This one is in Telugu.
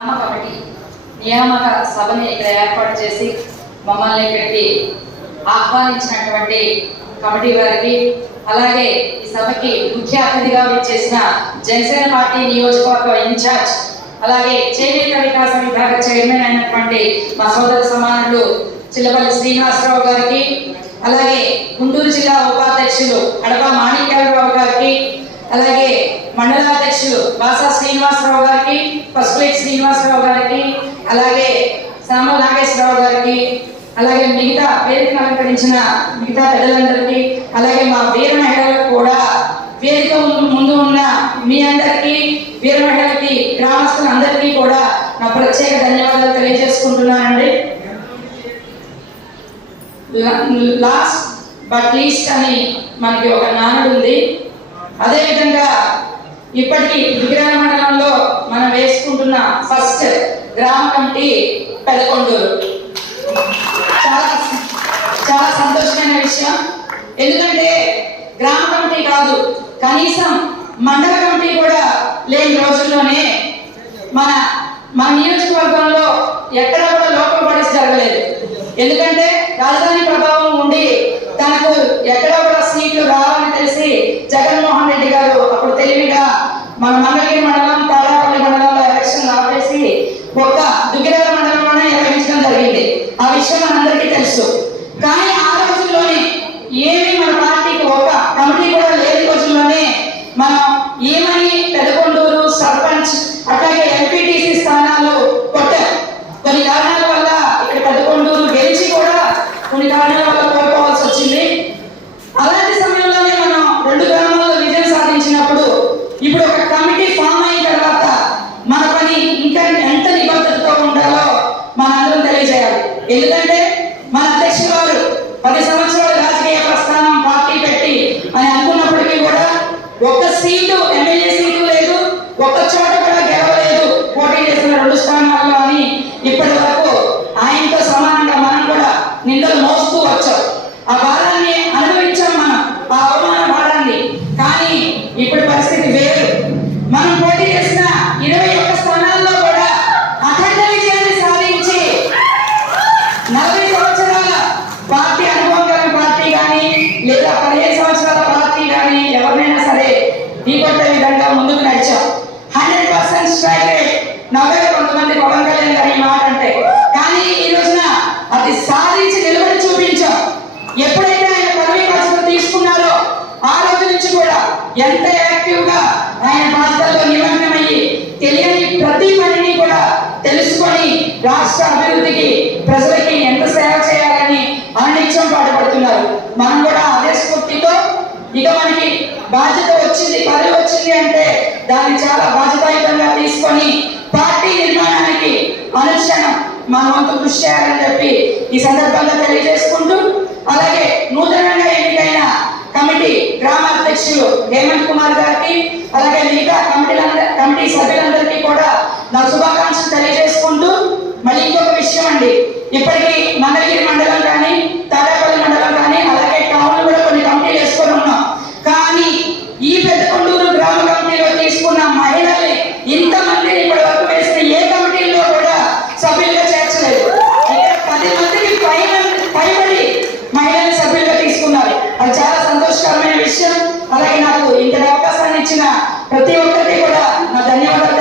గ్రామ నియామక సభని ఇక్కడ ఏర్పాటు చేసి మమ్మల్ని ఇక్కడికి ఆహ్వానించినటువంటి కమిటీ వారికి అలాగే ఈ సభకి ముఖ్య అతిథిగా విచ్చేసిన జనసేన పార్టీ నియోజకవర్గ ఇన్ఛార్జ్ అలాగే చేనేత వికాస విభాగ చైర్మన్ అయినటువంటి మా సోదర సమానులు చిల్లపల్లి శ్రీనివాసరావు గారికి అలాగే గుంటూరు జిల్లా ఉపాధ్యక్షులు కడప మాణిక్యరావు గారికి అలాగే మండలాధ్యక్షులు బాసా శ్రీనివాసరావు గారికి పసుపులేటి శ్రీనివాసరావు గారికి అలాగే సామ నాగేశ్వరరావు గారికి అలాగే మిగతా వేదిక అలంకరించిన మిగతా పెద్దలందరికీ అలాగే మా వీర మహిళలకు కూడా వేదిక ముందు- ముందు ఉన్న మీ అందరికీ వీర మహిళలకి గ్రామస్తులందరికీ కూడా నా ప్రత్యేక ధన్యవాదాలు తెలియజేసుకుంటున్నానండి లాస్ట్ బట్ లీస్ట్ అని మనకి ఒక నానుడు ఉంది. అదేవిధంగా ఇప్పటికీ విగ్రహ మండలంలో మనం వేసుకుంటున్న ఫస్ట్ గ్రామ కమిటీ పెదకొండూరు. చాలా చాలా సంతోషమైన విషయం. ఎందుకంటే గ్రామ కమిటీ కాదు కనీసం మండల కమిటీ కూడా లేని రోజుల్లోనే మన మన నియోజకవర్గంలో ఎక్కడ కూడా లోపల పడేసి జరగలేదు. ఎందుకంటే రాజధాని ప్రభావం ఉండి తనకు ఎక్కడ కూడా సీట్లు రావాలని తెలిసి ఇప్పుడు ఒక కమిటీ ఫామ్ అయిన తర్వాత మన పని ఇంకా ఎంత నిబద్ధతతో ఉండాలో మనందరం తెలియజేయాలి. ఎందుకంటే మన అధ్యక్షులు వారు పది సంవత్సరాలు రాజకీయ ప్రస్థానం పార్టీ పెట్టి అని అనుకున్నప్పటికీ కూడా ఒక్క సీటు ఎమ్మెల్యే సీటు లేదు ఒక్క చోట కూడా గెలవలేదు పోటీ చేసిన రెండు స్థానాల్లో అని ఇప్పటి వరకు ఆయనతో సమానంగా మనం కూడా నిందలు పరిస్థితి వేరు. మనం పోటీ చేసిన ఇరవై ఒక్క స్థానాల్లో కూడా అఖండ విజయాన్ని సాధించి నలభై సంవత్సరాల పార్టీ అనుభవం గల పార్టీ కానీ లేదా పదిహేను సంవత్సరాల పార్టీ కానీ ఎవరినైనా సరే ఢీకొట్టే విధంగా ముందుకు నడిచాం. Hundred percent strike rate. నవ్వే కొంతమంది పవన్ కళ్యాణ్ గారి ఈ మాట అంటే కానీ ఈ రోజున అది సాధించి నిలబడి చూపించాం ఎప్పుడైతే ఆయన పదవి బాధ్యత తీసుకున్నారో ఆ రోజు నుంచి కూడా ఎంత యాక్టివ్గా ఆయన బాధ్యతల్లో నిమగ్నమయ్యి తెలియని ప్రతి పనిని కూడా తెలుసుకొని రాష్ట్ర అభివృద్ధికి ప్రజలకి ఎంత సేవ చేయాలని అనిత్యం పాటుపడుతున్నారు. మనం కూడా అదే స్ఫూర్తితో ఇక మనకి బాధ్యత వచ్చింది పదవి వచ్చింది అంటే దాన్ని చాలా బాధ్యతాయుతంగా తీసుకొని పార్టీ నిర్మాణానికి అనుక్షణం మన వంతు కృషి చేయాలని చెప్పి ఈ సందర్భంగా తెలియజేసుకుంటూ అలాగే నూతనంగా ఎన్నికైన కమిటీ గ్రామ అధ్యక్షులు హేమంత్ కుమార్ గారికి అలాగే మిగతా కమిటీలందరూ కమిటీ సభ్యులందరికీ కూడా నా శుభాకాంక్షలు తెలియజేసుకుంటూ మళ్ళీ ఇంకొక విషయం అండి ఇప్పటికీ మంగళగిరి మండలం కానీ తాడాపల్లి మండలం కానీ అలాగే టౌన్ కూడా కొన్ని కమిటీలు వేసుకొని ఉన్నాం కానీ ఈ పెద్దకొండూరు గ్రామ కమిటీలో తీసుకున్న మహిళల్ని ఇంతమందిని ఇప్పటి వరకు వేసిన ఏ కమిటీలో కూడా సభ్యులుగా చేర్చలేదు ఇక్కడ పది మందికి పైన పైబడి మహిళల్ని సభ్యులుగా తీసుకున్నారు అది చాలా సంతోషకరమైన విషయం అలాగే నాకు ఇంతటి అవకాశాన్ని ఇచ్చిన ప్రతి ఒక్కరికి కూడా నా ధన్యవాదాలు